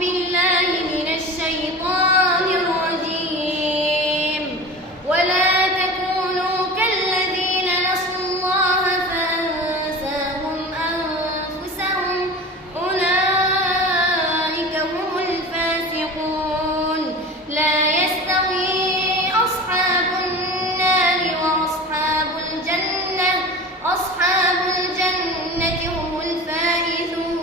بالله من الشيطان الرجيم. ولا تكونوا كالذين نسوا الله فأنساهم أنفسهم أولئك هم الفاسقون. لا يستوي أصحاب النار وأصحاب الجنة هم الفائزون.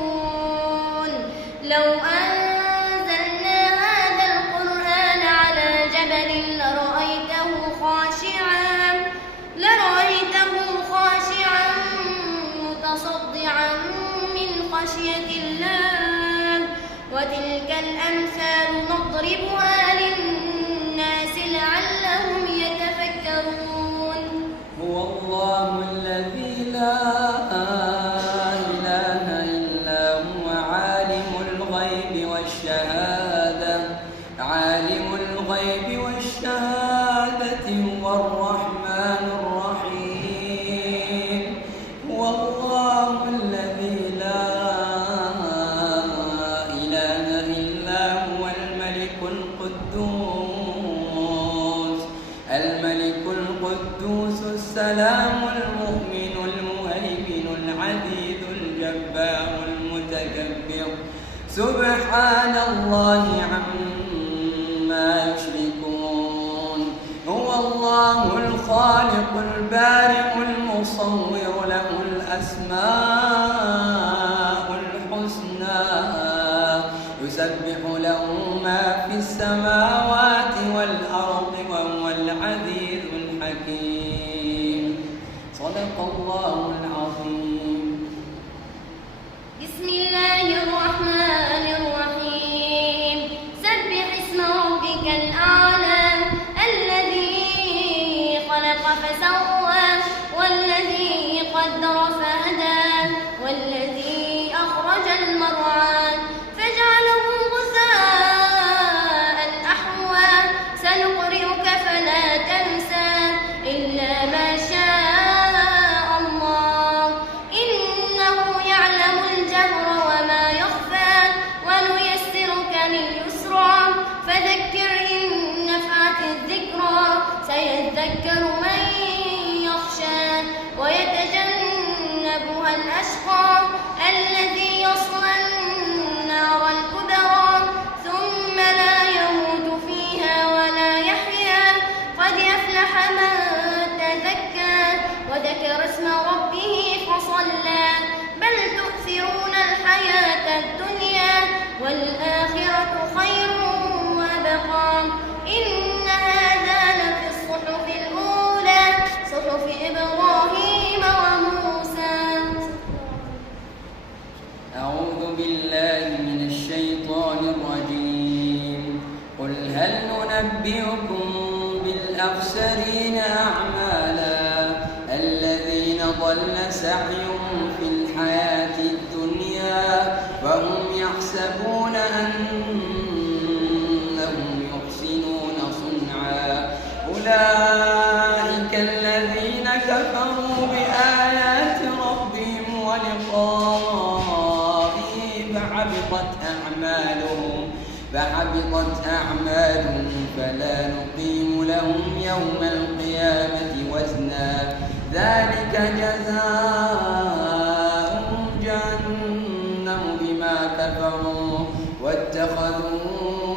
لو أنزلنا هذا القرآن على جبل لرأيته خاشعا متصدعا من خشية الله. وتلك الأمثال نضربها للناس لعلهم يتفكرون. هو الله الذي لا إله إلا هو عالم الغيب والشهادة هو الرحمن الرحيم. هو الله الذي لا إله إلا هو الملك القدوس السلام المؤمن المهيمن العزيز الجبار المتكبر. سبحان الله عما يشركون. هو الله الخالق البارئ المصور له الأسماء الحسنى يسبح له ما في السماوات والأرض وهو العزيز الحكيم. صدق الله العظيم. بسم الله الرحمن الرحيم. سبح اسم ربك الأعلى الذي خلق فسوى والذي قدر فهدى والذي أخرج المرعى فجعله غثاء أحوى. سنقرئك فلا تنسى إلا ما شاء الله إنه يعلم الجهر وما يخفى. ونيسرك لليسرى فذكر إن نفعت الذكرى. سيذكر من يخشى ويتجنبها الأشقى الذي يصلى النار الكبرى ثم لا يموت فيها ولا يحيا. قد يفلح من تزكى وذكر اسم ربه فصلى. بل تؤثرون الحياة الدنيا والآخرة خير وأبقى. إن هذا لفي الصحف الأولى صحف إبراهيم وموسى. أعوذ بالله من الشيطان الرجيم. قل هل ننبئكم بالأخسرين أعمالا الذين ضل سعيهم في الحياة الدنيا وهم يحسبون أنهم يحسنون صنعا. أولئك الذين كفروا بآيات ربهم ولقائه فحبطت أعمالهم فلا نقيم لهم يوم القيامة وزنا. ذلك جزاؤهم جهنم بما كفروا واتخذوا